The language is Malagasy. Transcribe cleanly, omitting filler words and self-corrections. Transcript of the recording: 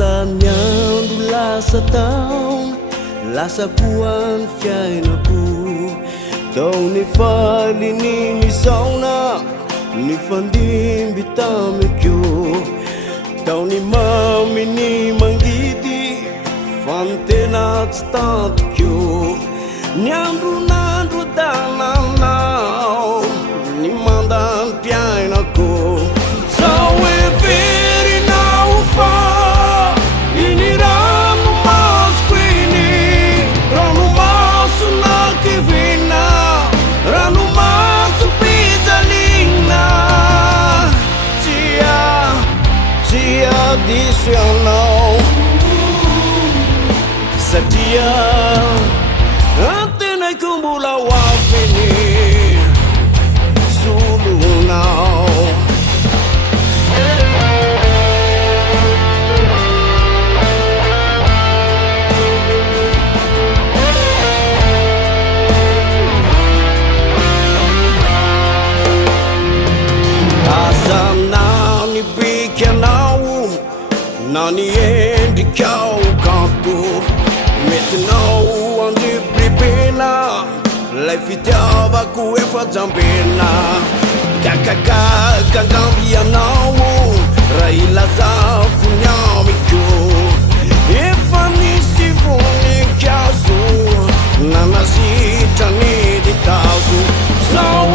Lasanyandro lasa taona lasa koany fiainako tao ny faliny misaona ny fandimby tamiko tao ny mamy ny mangidy fa ny tena tsy tantiko ny andronandro dananao ny mandany mpiainako sao everinao fa iny rano masoko iny rano maso nakivina rano maso pijalina tia diso ianao satria antenaiko mbola hoaviny solonao asanao ny bikanao na ny endrikao kanto metinao andribribena lay fitiavako efa jambena kakakakangambianao raha ilazako ny amiko efa nisy voninkazo nanasitrany ditazo sao